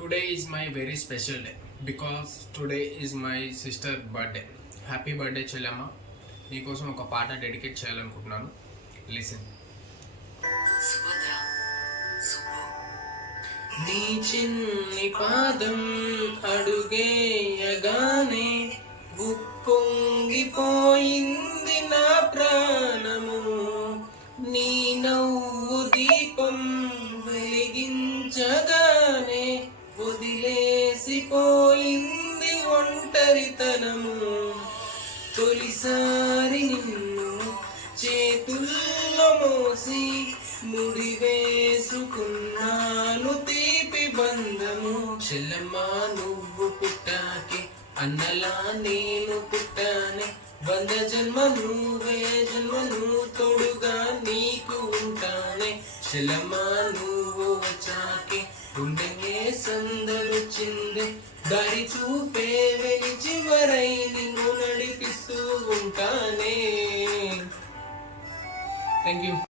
Today is my very special day because today is my sister birthday. Happy birthday చెల్లమ్మ. నీకోసం ఒక పాట dedicate చేయాలనుకుంటున్నాను. Listen. నీ చిన్ని పాదం అడుగేయగానే ఉప్పొంగిపోయింది నా ప్రాణము. నీ నవ్వు దీపం వెలిగించగానే వదిలేసిపోయింది ఒంటరితనము. తొలిసారి నిన్ను చేతుల్లో మోసి ముడివేసుకున్నాను తీపి బంధము. చెల్లెమ్మ నువ్వు పుట్టాకే అన్నలా నేను పుట్టానే. వంద జన్మ నువ్వే జన్మను తోడుగా నీకు ఉంటానే. చెల్లెమ్మ నువ్వు వచ్చాకే గుండెకే సందరొచ్చింది. దారి చూపే వెలి చివరై నిన్ను నడిపిస్తూ ఉంటానే. Thank you.